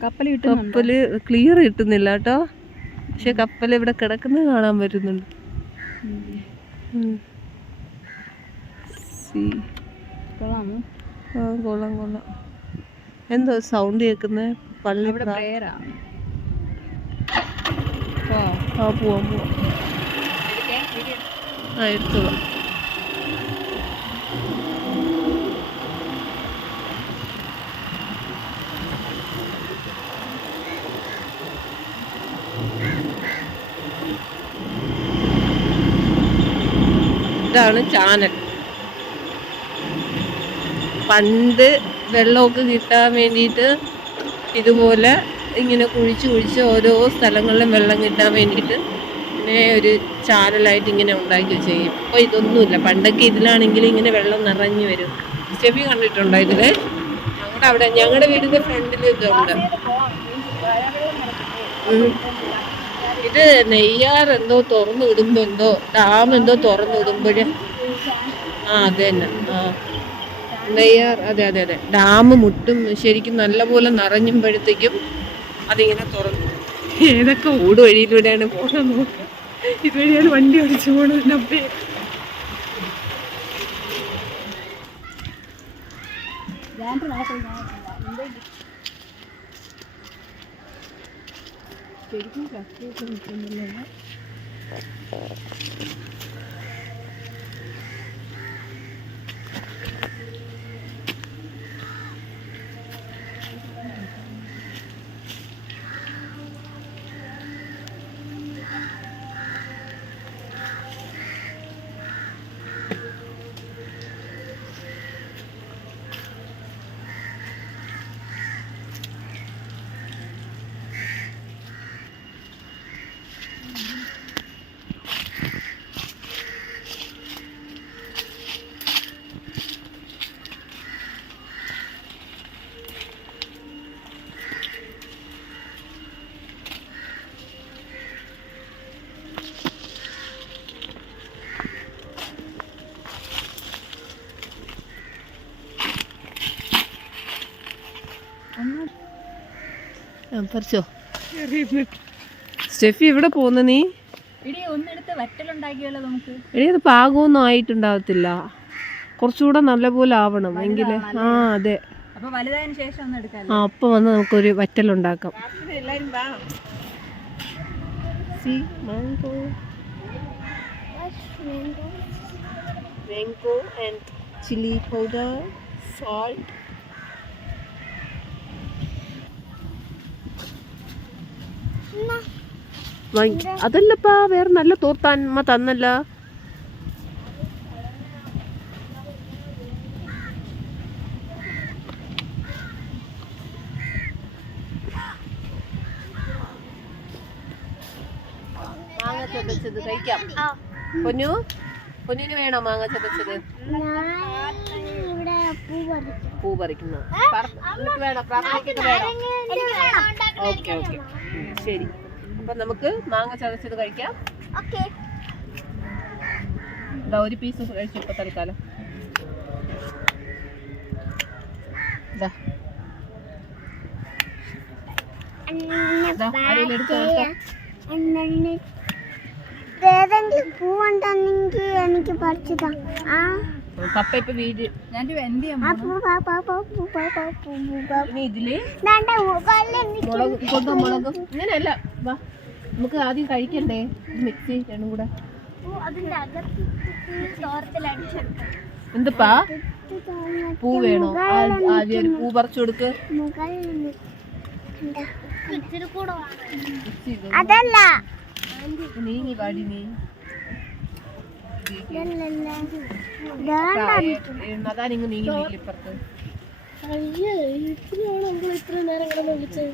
കപ്പൽ കപ്പൽ ക്ലിയർ കിട്ടുന്നില്ല കേട്ടോ പക്ഷെ കപ്പൽ ഇവിടെ കിടക്കുന്നത് കാണാൻ പറ്റുന്നുണ്ട്. ആ കൊള്ളാം കൊള്ളാം. എന്തോ സൗണ്ട് കേൾക്കുന്നത് പള്ളി ആ പോവാം പോവാം. ആ എടുത്തോളാം. ഇതാണ് ചാനൽ. പണ്ട് വെള്ളമൊക്കെ കിട്ടാൻ വേണ്ടിയിട്ട് ഇതുപോലെ ഇങ്ങനെ കുഴിച്ച് കുഴിച്ച് ഓരോ സ്ഥലങ്ങളിലും വെള്ളം കിട്ടാൻ വേണ്ടിയിട്ട് പിന്നെ ഒരു ചാനലായിട്ട് ഇങ്ങനെ ഉണ്ടാക്കി ചെയ്യും അപ്പോൾ ഇതൊന്നുമില്ല. പണ്ടൊക്കെ ഇതിലാണെങ്കിൽ ഇങ്ങനെ വെള്ളം നിറഞ്ഞു വരും. സ്റ്റെഫി കണ്ടിട്ടുണ്ടോ ഇതിൽ ഞങ്ങളുടെ അവിടെ ഞങ്ങളുടെ വീടിന്റെ ഫ്രണ്ടിൽ ഇതുണ്ട്. ഇത് നെയ്യാർ എന്തോ തുറന്നു വിടുമ്പോ എന്തോ ഡാം എന്തോ തുറന്നു വിടുമ്പോഴേ ആ അത് തന്നെ. നെയ്യാർ അതെ അതെ അതെ. ഡാം മുട്ടും ശരിക്കും നല്ലപോലെ നിറഞ്ഞുമ്പോഴത്തേക്കും അതിങ്ങനെ തുറന്നു. ഏതൊക്കെ ഊട് വഴിയിലൂടെയാണ് പോകുന്നത് നോക്ക്. ഇതുവഴിയാണ് വണ്ടി ഓടിച്ചു പോകുന്നത് അപ്പേ 这个是这个是那个。പറിച്ചോ. സ്റ്റെഫി എവിടെ പോകുന്ന നീ? എടീ അത് പാകമൊന്നും ആയിട്ടുണ്ടാവത്തില്ല കുറച്ചുകൂടെ നല്ലപോലെ ആവണം എങ്കിൽ. ആ അതെ. ആ അപ്പൊ വന്ന് നമുക്കൊരു വറ്റലുണ്ടാക്കാം. mango and chili powder, salt. അതല്ലപ്പാ വേറെ നല്ല തോർത്താൻമ തന്നല്ല. മാങ്ങ ചതച്ചത് കഴിക്കാം. പൊന്നു? പൊന്നിന് വേണോ മാങ്ങ ചതച്ചത്? പൂ പറിക്കുന്നത് വേണോ? പ്രാർത്ഥനയ്ക്കൊക്കെ വേണോ? Okay okay. ശരി. അപ്പൊ നമുക്ക് മാങ്ങ ചതച്ചത് കഴിക്കാം. ഇതാ ഒരു പീസ് കഴിച്ചു ഇപ്പൊ തൽക്കാലം. ഇതാ. ഏതെങ്കിലും എനിക്ക് പറിച്ചതാ ആ. പപ്പ ഇപ്പൊ വീട് ഞാൻ എന്ത് ചെയ്യാൻ ഇതിൽ മുളക് കൊണ്ടോ മുളകും. ഇങ്ങനെയല്ല വാ. നമുക്ക് ആദ്യം കഴിക്കണ്ടേ? മിക്സ് രണ്ടും കൂടെ. എന്തപ്പാ? പൂ വേണോ? ആദ്യം ഒരു പൂ പറിച്ചു കൊടുക്ക്. അതല്ല. നീ നീ പാടി നീ. ഇതല്ലല്ല. ദാണ്ട അതാ നിങ്ങൾ നീങ്ങി നീങ്ങി ഇപ്പുറത്ത്. അയ്യോ ഇത്രയാണ് നമ്മൾ ഇത്ര നേരം കിടന്ന് വിളിച്ചത്?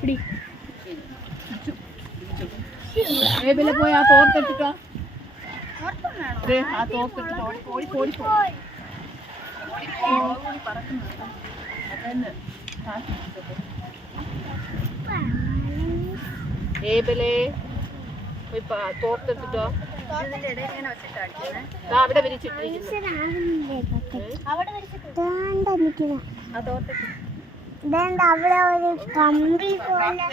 പിടി. ഏബിലെ പോയി ആ തോർത്തെടുത്തിട്ടോ ദേ, ആ തോർത്തെടുത്തിട്ടോ ഓടി ഓടി പോയി. ഏബിലെ പോയി തോർത്തെടുത്തിട്ടോ അവിടെ ഒരു കമ്പി പോലെ.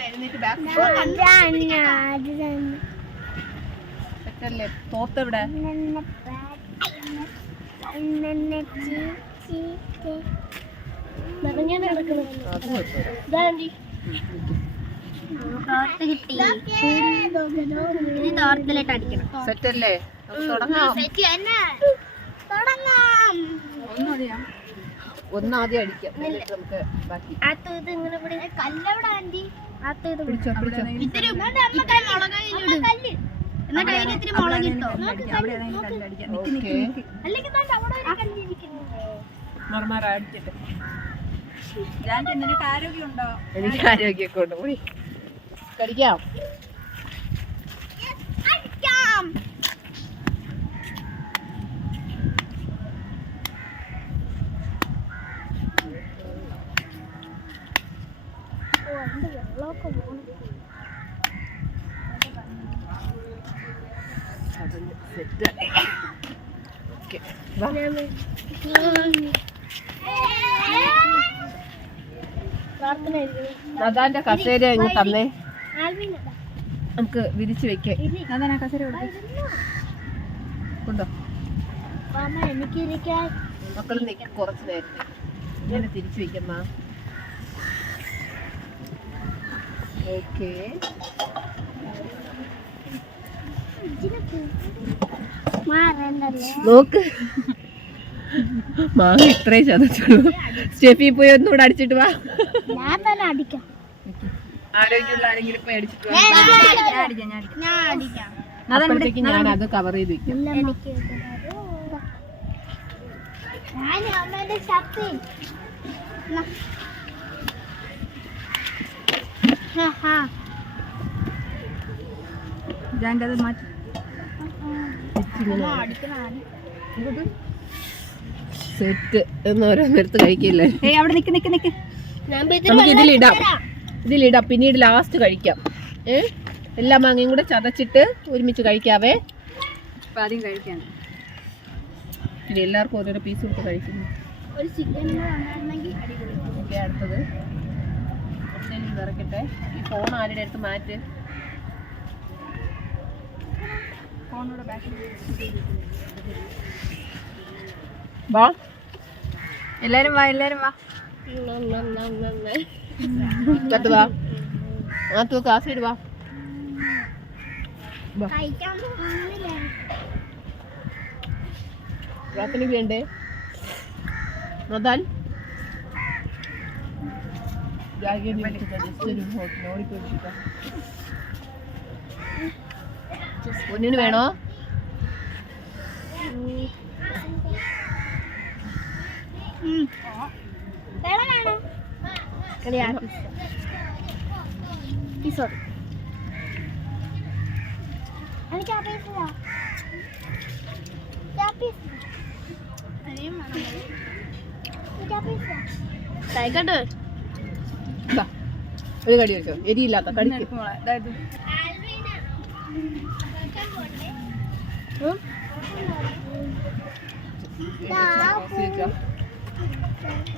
തോത്തെവിടെ ഇന്നെ പാ- ഇന്നെ കിട്ടി. ഇനി തോർത്തിലിട്ട് അടിക്കണം. സെറ്റല്ലേ? നമുക്ക് തുടങ്ങാം. തുടങ്ങാം. ഒന്നറിയാ. ഒന്നാദ്യം അടിക്കാം. എന്നിട്ട് നമുക്ക് ബാക്കി. അത് ഇത് ഇങ്ങനെ പിടി കല്ലവിടെ ആന്റി? അത് ഇത് പിടിച്ചോ പിടിച്ചോ. ഇത്തിരി എന്നിട്ട് അതിലേക്ക് ഇത്തിരി മുളകിട്ടോ അവിടെ ഏതെങ്കിലും കല്ലടിക്കാം നിക്ക് നിക്ക് ഓക്കേ. നിക്ക് അല്ലെങ്കിൽ ദാ അവിടെ ഒരു കല്ലിരിക്കുന്നു മർമാർ അടിച്ചിട്ട്. ഞാൻ നിനക്ക് ആരോഗ്യമുണ്ടോ? എനിക്ക് ആരോഗ്യമൊക്കെ ഉണ്ട്. കടിക്കാം. നദാന്റെ കസേര ഇങ്ങ് തന്നേ. നമുക്ക് വിരിച്ചു വെക്കാം. അതാ കസര കൊണ്ടോ. മക്കൾ നിൽക്കാൻ കുറച്ച് നേരത്തെ. ഇങ്ങനെ തിരിച്ചു വെക്കമ്മ ഓക്കെ. നോക്ക്. മാങ്ങ ഇത്രയും ചതച്ചുള്ളൂ. സ്റ്റെഫി പോയി ഒന്നുകൂടെ അടിച്ചിട്ട് വാ. ഞാൻ തന്നെ അടിക്കാം. ആരോഗ്യമുള്ള ആരെങ്കിലും ഞാൻ അപ്പോഴത്തേക്ക് അത് കവർ ചെയ്ത് വെക്കും. മാറ്റി. സെറ്റ്. എന്ന് ഓരോന്നിടത്ത് കഴിക്കില്ലേ? അവിടെ നിക്ക് നിക്ക് നിക്ക്. നമുക്ക് ഇതിലിടാം. ഇതിലിടാം. പിന്നീട് ലാസ്റ്റ് കഴിക്കാം. ഏ? എല്ലാ മാങ്ങയും കൂടെ ചതച്ചിട്ട് ഒരുമിച്ച് കഴിക്കാവേ. അപ്പൊ ആദ്യം കഴിക്കാൻ ഇനി എല്ലാവർക്കും ഓരോരോ പീസ് കൊടുത്ത് കഴിക്കുന്നു. ഒരു ചിക്കൻ ഓക്കെ അടുത്തത്? നിറയ്ക്കട്ടെ ഈ ഫോൺ ആരുടെ അടുത്ത് മാറ്റ്? ഫോണിലൂടെ ബാക്കിൽ വാ. എല്ലാരും വാ എല്ലാരും വാ. ഇങ്ങോട്ട് വാ ആ സൈഡ് വാ. വാ. കഴിക്കാൻ തോന്നുന്നില്ല പ്രാർത്ഥന വേണ്ടേ നദാൽ പൊന്നിന് വേണോ? വേണം ഒരു കടി വെച്ചോ എരിയില്ലാത്ത കടിക്ക് എടുക്ക്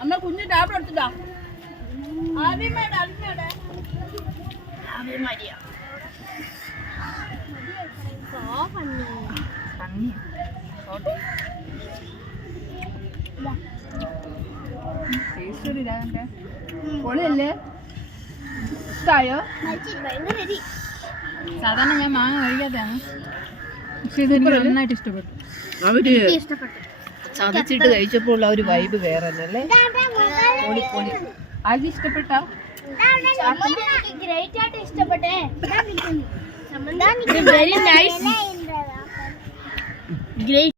അമ്മ കുഞ്ഞു ടാബ്ലറ്റ് എടുത്തിട്ടാ? പൊളിയല്ലേ ഇഷ്ടായോ. സാധാരണ ഞാൻ മാങ്ങ കഴിക്കാത്തതാണ്. പക്ഷെ ഇത് എനിക്ക് നന്നായിട്ട് ഇഷ്ടപ്പെട്ടു. ഇഷ്ടപ്പെട്ടു. ചതച്ചിട്ട് കഴിച്ചപ്പോൾ ഉള്ള ഒരു വൈബ് വേറെ തന്നെ പൊളി പൊളി ആർക്ക് ഇഷ്ടപ്പെട്ട? ഗ്രേറ്റ് ആയിട്ട് ഇഷ്ടപ്പെട്ടേ. Very nice great